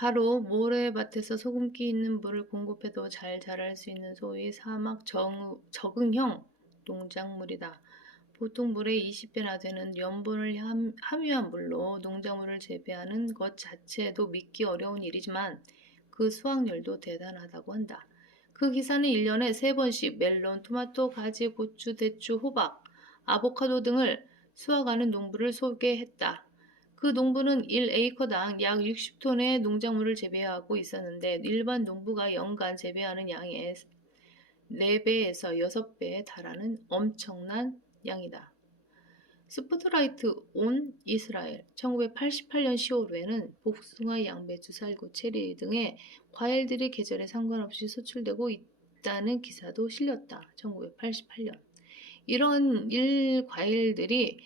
바로 모래밭에서 소금기 있는 물을 공급해도 잘 자랄 수 있는 소위 사막 적응형 농작물이다. 보통 물의 20배나 되는 염분을 함유한 물로 농작물을 재배하는 것 자체도 믿기 어려운 일이지만 그 수확률도 대단하다고 한다. 그 기사는 1년에 3번씩 멜론, 토마토, 가지, 고추, 대추, 호박, 아보카도 등을 수확하는 농부를 소개했다. 그 농부는 1에이커당 약 60톤의 농작물을 재배하고 있었는데 일반 농부가 연간 재배하는 양의 4배에서 6배에 달하는 엄청난 양이다. 스포트라이트 온 이스라엘 1988년 10월에는 복숭아, 양배추, 쌀고, 체리 등의 과일들이 계절에 상관없이 수출되고 있다는 기사도 실렸다. 1988년. 이런 과일들이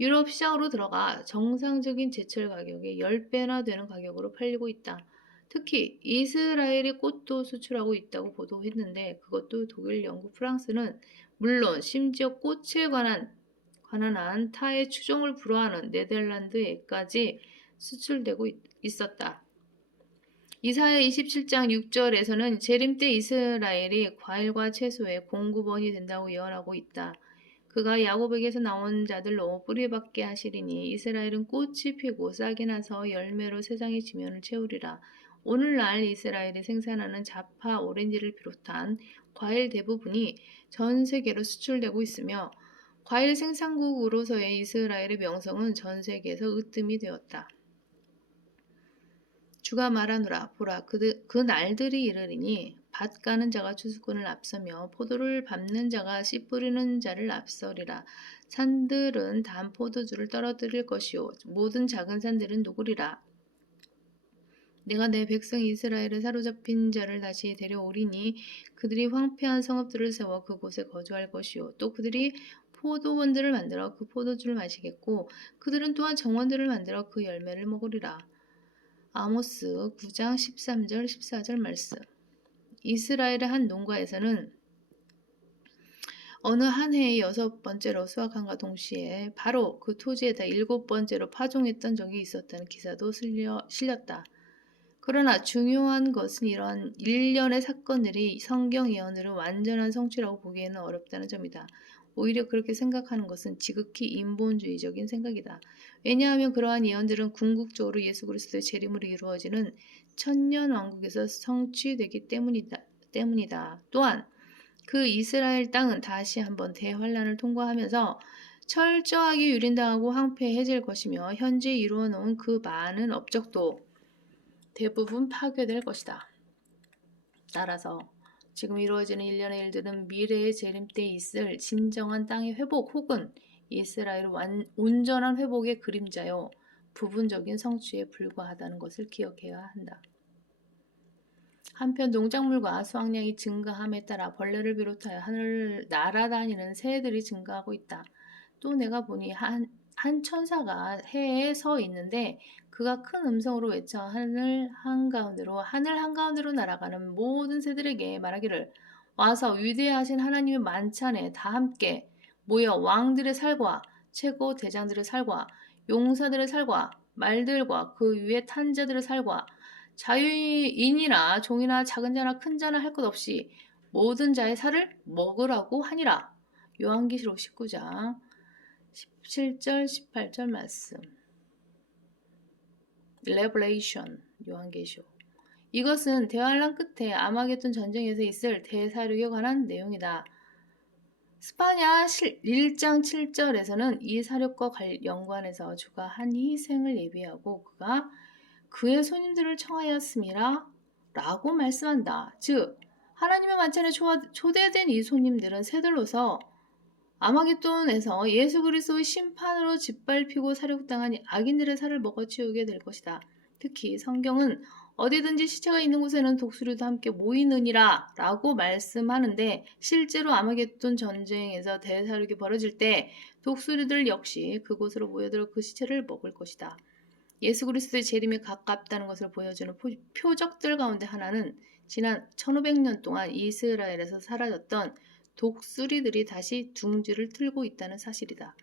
유럽 시장으로 들어가 정상적인 제철 가격의 10배나 되는 가격으로 팔리고 있다. 특히 이스라엘이 꽃도 수출하고 있다고 보도했는데 그것도 독일, 영국, 프랑스는 물론 심지어 꽃에 관한 한 타의 추종을 불허하는 네덜란드에까지 수출되고 있었다. 이사야 27장 6절에서는 재림 때 이스라엘이 과일과 채소의 공급원이 된다고 예언하고 있다. 그가 야곱에게서 나온 자들로 뿌리박게 하시리니 이스라엘은 꽃이 피고 싹이 나서 열매로 세상의 지면을 채우리라. 오늘날 이스라엘이 생산하는 자파 오렌지를 비롯한 과일 대부분이 전 세계로 수출되고 있으며 과일 생산국으로서의 이스라엘의 명성은 전 세계에서 으뜸이 되었다. 주가 말하노라 보라 그 날들이 이르리니 밭 가는 자가 추수꾼을 앞서며 포도를 밟는 자가 씨 뿌리는 자를 앞서리라. 산들은 단 포도주를 떨어뜨릴 것이요 모든 작은 산들은 녹으리라. 내가 내 백성 이스라엘의 사로잡힌 자를 다시 데려오리니 그들이 황폐한 성읍들을 세워 그곳에 거주할 것이요 또 그들이 포도원들을 만들어 그 포도주를 마시겠고 그들은 또한 정원들을 만들어 그 열매를 먹으리라. 아모스 9장 13절 14절 말씀. 이스라엘의 한 농가에서는 어느 한 해의 6번째로 수확함과 동시에 바로 그 토지에다 7번째로 파종했던 적이 있었다는 기사도 실렸다. 그러나 중요한 것은 이러한 일련의 사건들이 성경 예언들은 완전한 성취라고 보기에는 어렵다는 점이다. 오히려 그렇게 생각하는 것은 지극히 인본주의적인 생각이다. 왜냐하면 그러한 예언들은 궁극적으로 예수 그리스도의 재림으로 이루어지는 천년 왕국에서 성취되기 때문이다. 또한 그 이스라엘 땅은 다시 한번 대환란을 통과하면서 철저하게 유린당하고 황폐해질 것이며 현재 이루어 놓은 그 많은 업적도 대부분 파괴될 것이다. 따라서 지금 이루어지는 일련의 일들은 미래의 재림 때 있을 진정한 땅의 회복 혹은 이스라엘의 온전한 회복의 그림자요 부분적인 성취에 불과하다는 것을 기억해야 한다. 한편 농작물과 수확량이 증가함에 따라 벌레를 비롯하여 하늘을 날아다니는 새들이 증가하고 있다. 또 내가 보니 한 천사가 해에 서 있는데 그가 큰 음성으로 외쳐 하늘 한가운데로 날아가는 모든 새들에게 말하기를 와서 위대하신 하나님의 만찬에 다 함께 모여 왕들의 살과 최고 대장들의 살과 용사들의 살과 말들과 그 위에 탄 자들의 살과 자유인이나 종이나 작은 자나 큰 자나 할 것 없이 모든 자의 살을 먹으라고 하니라. 요한계시록 19장 17절 18절 말씀. 레버레이션 요한계시록. 이것은 대환란 끝에 아마겟돈 전쟁에서 있을 대사륙에 관한 내용이다. 스파냐 1장 7절에서는 이 사륙과 연관해서 주가 한 희생을 예비하고 그가 그의 손님들을 청하였음이라 라고 말씀한다. 즉 하나님의 만찬에 초대된 이 손님들은 새들로서 아마겟돈에서 예수 그리스도의 심판으로 짓밟히고 사륙당한 악인들의 살을 먹어치우게 될 것이다. 특히 성경은 어디든지 시체가 있는 곳에는 독수리도 함께 모이느니라 라고 말씀하는데 실제로 아마겟돈 전쟁에서 대사륙이 벌어질 때 독수리들 역시 그곳으로 모여들어 그 시체를 먹을 것이다. 예수 그리스도의 재림이 가깝다는 것을 보여주는 표적들 가운데 하나는 지난 1500년 동안 이스라엘에서 사라졌던 독수리들이 다시 둥지를 틀고 있다는 사실이다.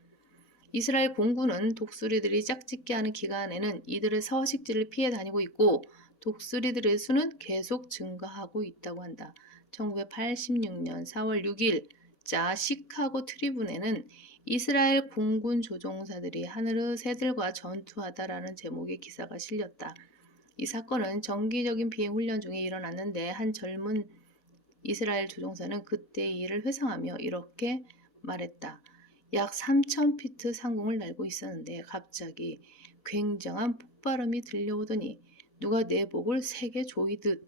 이스라엘 공군은 독수리들이 짝짓기 하는 기간에는 이들의 서식지를 피해 다니고 있고 독수리들의 수는 계속 증가하고 있다고 한다. 1986년 4월 6일 자 시카고 트리뷴에는 이스라엘 공군 조종사들이 하늘의 새들과 전투하다라는 제목의 기사가 실렸다. 이 사건은 정기적인 비행 훈련 중에 일어났는데 한 젊은 이스라엘 조종사는 그때의 일을 회상하며 이렇게 말했다. 약 3,000피트 상공을 날고 있었는데 갑자기 굉장한 폭발음이 들려오더니 누가 내 목을 세게 조이듯